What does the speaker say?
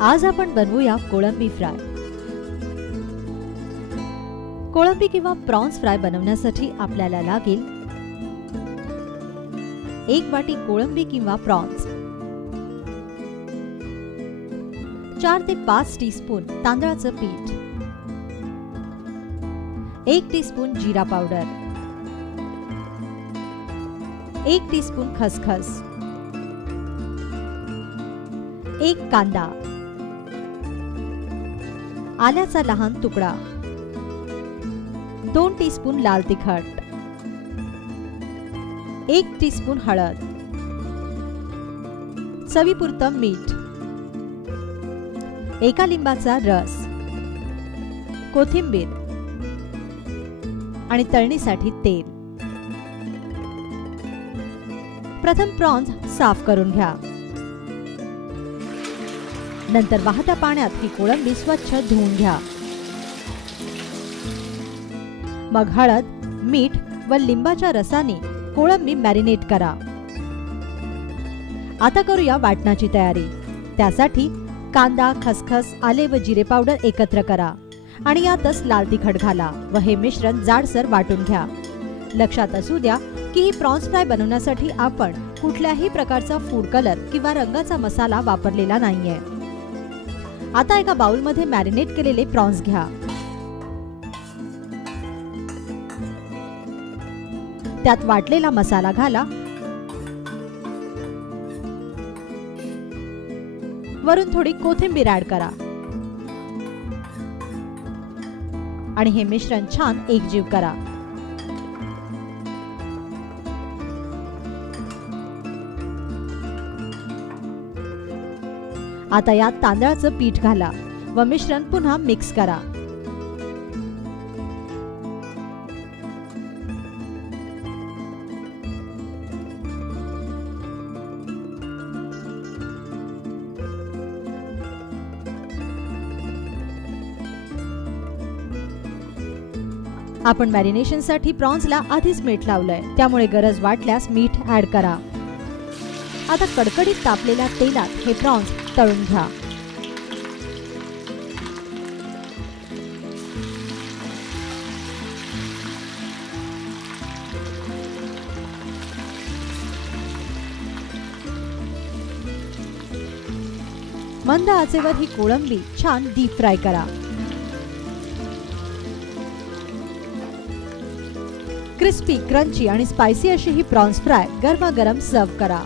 आज आपण बनवूया कोळंबी फ्राय। कोळंबी किंवा प्रॉन्स फ्राय बनवण्यासाठी आपल्याला लागेल 1 वाटी कोळंबी किंवा प्रॉन्स, 4 ते 5 टीस्पून तांदळाचं पीठ, 1 टीस्पून जीरा पावडर, 1 टीस्पून खसखस, 1 कांदा, आल्याचा लहान तुकडा, 2 टीस्पून लाल तिखट, 1 टीस्पून हळद, चवीपुरतं मीठ, 1 लिंबाचा रस, कोथिंबीर आणि तळणीसाठी तेल। प्रथम प्रॉन्स साफ करून घ्या। नंतर वाहत्या पाण्यात ही कोळंबी स्वच्छ धुवून घ्या। मग हळद, मीठ व लिंबाच्या रसाने कोळंबी मॅरिनेट करा। आता करूया वाटणाची तयारी। त्यासाठी कांदा, खसखस, आले व जिरे पावडर एकत्र करा आणि यातच लाल तिखट घाला व हे मिश्रण जाडसर वाटून घ्या। लक्षात असू द्या की ही प्रॉन्स फ्राय बनवण्यासाठी आपण कुठल्याही प्रकारचा फूड कलर किंवा रंगाचा मसाला वापरलेला नाहीये। आता एका बाउल मध्ये मॅरिनेट केलेले प्रॉन्स घ्या। त्यात वाटलेला मसाला घाला, वरून थोडी कोथिंबीर ऍड करा आणि हे मिश्रण छान एकजीव करा। आता यात तांदळाचं पीठ घाला व मिश्रण पुन्हा मिक्स करा। आपण मॅरिनेशनसाठी प्रॉन्सला आधीच मीठ लावलंय, त्यामुळे गरज वाटल्यास मीठ ऍड करा। आता कडकडीत तापलेल्या तेलात हे प्रॉन्स तळून घ्या। मंद आचेवर ही कोळंबी छान डीप फ्राय करा। क्रिस्पी, क्रंची आणि स्पायसी अशी ही प्रॉन्स फ्राय गरमागरम सर्व करा।